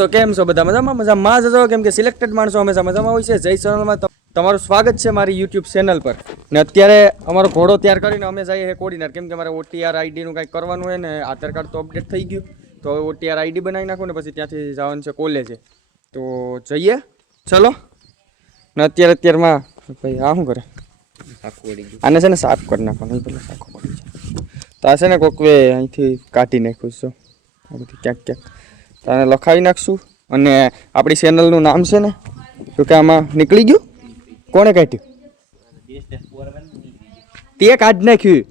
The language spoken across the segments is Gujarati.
તો કેમ છો બધા મજામાં જજો કેમ કે સિલેક્ટેડ માણસો હંમેશા મજામાં હોય છે જય ચેનલમાં તમારું સ્વાગત છે મારી યુટ્યુબ ચેનલ પર ને અત્યારે અમારો ઘોડો તૈયાર કરીને અમે જઈએ છે કોડીનાર કેમ કે મારે OTR આઈડીનું કંઈક કરવાનું હોય ને આધાર કાર્ડ તો અપડેટ થઈ ગયું તો હવે OTR આઈડી બનાવી નાખું ને પછી ત્યાંથી જવાનું છે કોલેજે તો જઈએ ચલો ને અત્યારમાં ભાઈ આ શું કરે આને છે ને સાફ કરી નાખવાનું પેલા સાખો પડી જાય તો આ છે ને કોક વે અહીંથી કાઢી નાખ્યું છું આ બધી ક્યાંક તાને લખાવી નાખશું અને આપણી ચેનલનું નામ છે ને તો કે આમાં નીકળી ગયું કોણે કાઢ્યું તે કાઢી નાખ્યું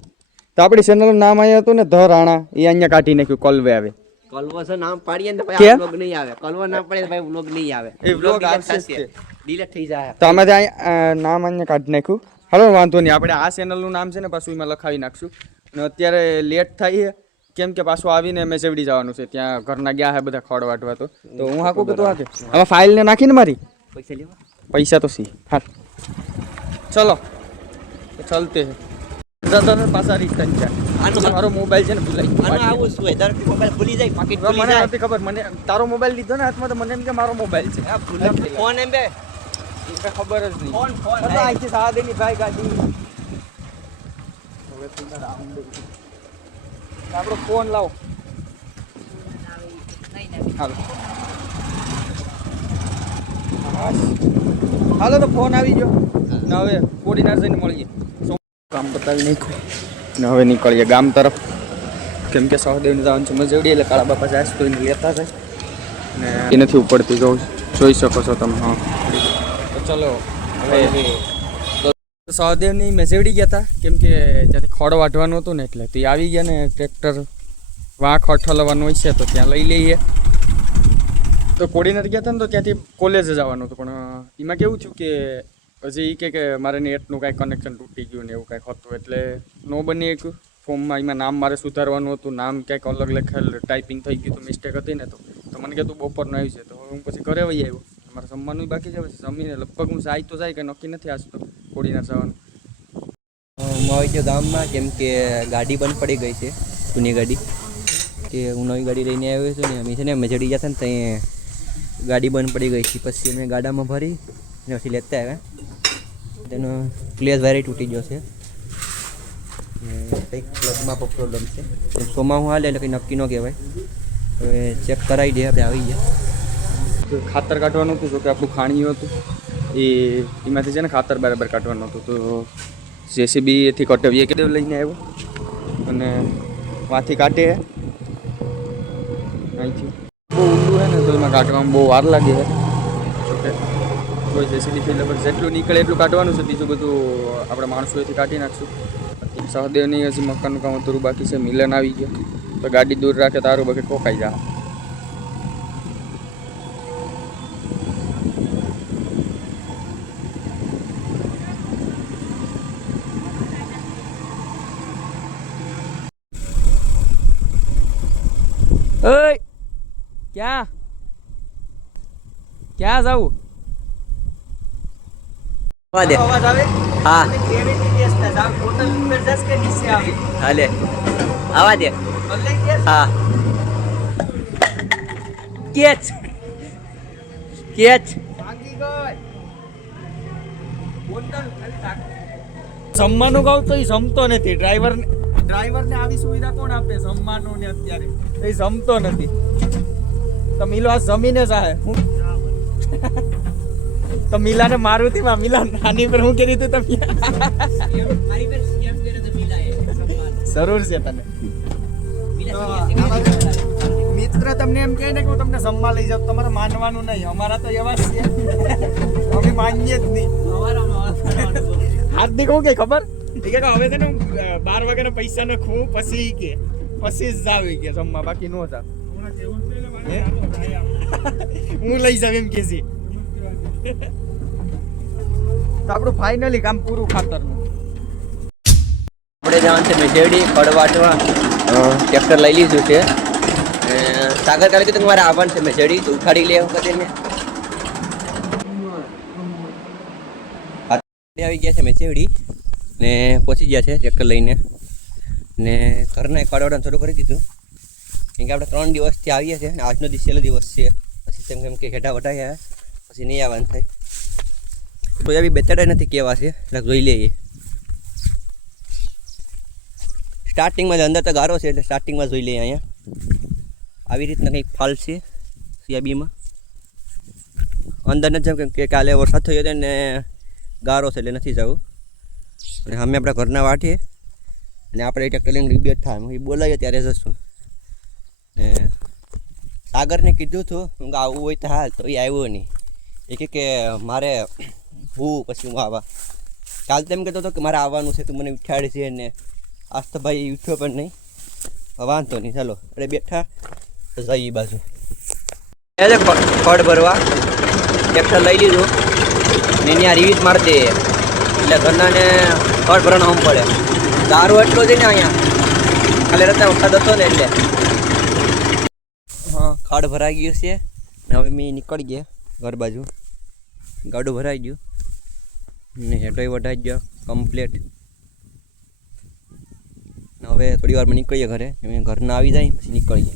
તો આપણી ચેનલનું નામ અહીંયા હતું ને ધ રાણા એ અહીંયા કાઢી નાખ્યું કલવે આવે કલવો છે નામ પાડીએ ને ભાઈ વ્લોગ નહીં આવે કલવો નામ પાડીએ ભાઈ વ્લોગ નહીં આવે એ વ્લોગ આવશે ડિલીટ થઈ જાય તો અમે ત્યાં નામ અહીંયા કાઢી નાખ્યું હાલો વાંધો નહીં આપણે આ ચેનલનું નામ છે ને પાછું એમાં લખાવી નાખશું અને અત્યારે લેટ થાય છે કેમ કે પાછું આવીને મેં જેવડી જવાનું છે ત્યાં ઘરના ગયા છે બધા ખડ વાટવા તો હું હાકું કે તું હાકે આમાં ફાઇલને નાખીને મારી પૈસા લેવા પૈસા તો સી હા ચલો ચલતે જતો પાછા રિટર્ન છે મારો મોબાઈલ છે ને ભૂલાઈ આનું આવું શું હોય દર મોબાઈલ ભૂલી જાય પાકીટ ભૂલી મને જાય નથી ખબર મને તારો મોબાઈલ લીધો ને હાથમાં તો મને એમ કે મારો મોબાઈલ છે આ ભૂલી ફોન એમ બે ખબર જ નહીં ફોન અહીંથી સાદે ની ભાઈ ગાડી હવે આપણો ફોન લાવો હાલો તો ફોન આવી ગયો ને હવે કોડીનાર જઈને મળીએ કામ બતાવી નાખ્યું ને હવે નીકળીએ ગામ તરફ કેમ કે સહદેવને જવાનું છે મજવડી એટલે કાળા બાપા જાય તો એને લેતા જાય ને એ નથી ઉપડતી જોઈ શકો છો તમે હા તો ચલો હવે સહદેવની મેજેવડી ગયા હતા કેમ કે જ્યાંથી ખડ વાઢવાનું હતું ને એટલે તે આવી ગયા ને ટ્રેક્ટર વાં ખડ ઠલવવાનું હોય છે તો ત્યાં લઈ લઈએ તો કોડીનાર ગયા હતા ને તો ત્યાંથી કોલેજે જવાનું હતું પણ એમાં કેવું થયું કે પછી એ કે મારે નેટનું કાંઈ કનેક્શન તૂટી ગયું ને એવું કાંઈક હતું એટલે ન બની એક ફોર્મમાં એમાં નામ મારે સુધારવાનું હતું નામ ક્યાંક અલગ લખેલ ટાઈપિંગ થઈ ગયું તો મિસ્ટેક હતી ને તો મને કે તું બપોરનું આવી છે તો હું પછી ઘરે વહી આવ્યો મારે જમવાનું બાકી છે પછી જમીને લગભગ હું જાય તો જાય કે નક્કી નથી આજ તો કોડીનાર જવાનું હું આવી ગયો ગામમાં કેમ કે ગાડી બંધ પડી ગઈ છે જૂની ગાડી કે હું નવી ગાડી લઈને આવ્યો છું ને અમે છે ને મજડી ગયા હતા ને ત્યાં ગાડી બંધ પડી ગઈ છે પછી અમે ગાડામાં ભરી ને પછી લેતા આવ્યા તેનો પ્લેસ વાયર તૂટી ગયો છે કંઈક પ્લગમાં પ્રોબ્લેમ છે સોમાં હું હાલે એટલે કંઈ નક્કી ન કહેવાય હવે ચેક કરાવી દે આપણે આવી ગયા ખાતર કાઢવાનું હતું જો કે આપણું ખાણીયું હતું એમાંથી છે ને ખાતર બરાબર કાઢવાનું હતું તો JCB એથી કટવીએ કે લઈને આવ્યો અને વાંથી કાઢે અહીંથી બહુ ઊંડું છે ને તો એમાં કાઢવામાં બહુ વાર લાગે છે જોકે કોઈ JCB થી લગભગ જેટલું નીકળે એટલું કાઢવાનું છે બીજું બધું આપણે માણસોથી કાઢી નાખશું સહદેવની હજી મકાનનું કામ અધૂરું બાકી છે મિલન આવી ગયો તો ગાડી દૂર રાખે તારું બકે ખોખાઈ જાય ઓય ક્યાં જાવું અવાજ આવે હા હાલે આવા દે હા કેચ જમવાનું કહું તો એ જમતો નથી ડ્રાઈવરને આવી સુવિધા કોણ આપે જમવાનું ને અત્યારે એ જમતો નથી તો મિલો આ જમીને જાહે હું તો મિલાને મારું થી મિલા નાની પર હું કરી તું તમે જરૂર છે તને મિત્ર તમને એમ કહે ને કે હું તમને જમવા લઈ જાઉં તમારે માનવાનું નહીં અમારા તો એવા જ છે અમે માનીએ જ નહીં હાર્દિક હું કે ખબર કે હવે છે ને 12 વાગ્યાના પૈસા નાખું પછી જ જાવ કે જમવા બાકી નો જાવ હું લઈ જાવ એમ કે છે તો આપણું ફાઇનલી કામ પૂરું ખાતરનું આપણે જવાનું છે મેજેડી કડવાટવા ટ્રેક્ટર લઈ લીધું છે સાગર કાલે કે તમારે આવવાનું છે મેજેડી તો ઉખાડી લે વખતે ને આવી ગયા છે મેજેડી ને પહોંચી ગયા છે ટ્રેક્ટર લઈને ને ઘરના કડવાટવાનું શરૂ કરી દીધું કેમ કે આપણે 3 દિવસથી આવીએ છીએ અને આજનો છેલ્લો દિવસ છે પછી તેમ કેમ કે હેઠા વટાયા પછી નહીં આવવાનું થાય તો એ બી બેતાડા નથી કેવા છે એટલે જોઈ લઈએ. સ્ટાર્ટિંગમાં જ અંદર તો ગારો છે એટલે સ્ટાર્ટિંગમાં જોઈ લઈએ. અહીંયા આવી રીતના કંઈક ફાલ છે સીઆબીમાં અંદર નથી જવું કેમ કે કાલે વરસાદ થયો હતો ને ગારો છે એટલે નથી જવું. અને અમે આપણા ઘરના વાટીએ અને આપણે ટ્રેક્ટર લઈને બેઠા એ બોલાવીએ ત્યારે જશું. ને સાગરને કીધું હતું હું આવવું હોય તો હાલ તો એ આવ્યો નહીં. એ કે મારે હું પછી હું આવા કાલ તેમ કહેતો હતો કે મારે આવવાનું છે તું મને ઉઠાડી છે ને આજ તો ભાઈ ઉઠ્યો પણ નહીં. વાંધો નહીં ચાલો એટલે બેઠા તો જઈએ એ બાજુ ફળ ભરવા ટ્રેક્ટર લઈ લીધું ને એની આ રિવીઝ મારી દે એટલે ઘરનાને ફળ ભરવાનો આમ પડે. દારૂ એટલો છે ને અહીંયા કાલે રસ્તા વરસાદ હતો ને એટલે હા ખાડ ભરાઈ ગયું છે ને હવે મેં નીકળી ગયા ઘર બાજુ. ગાડું ભરાઈ ગયું ને હેઠોય વઢાઈ ગયો કમ્પ્લેટ. હવે થોડી વારમાં નીકળીએ ઘરે ઘરના આવી જાય પછી નીકળીએ.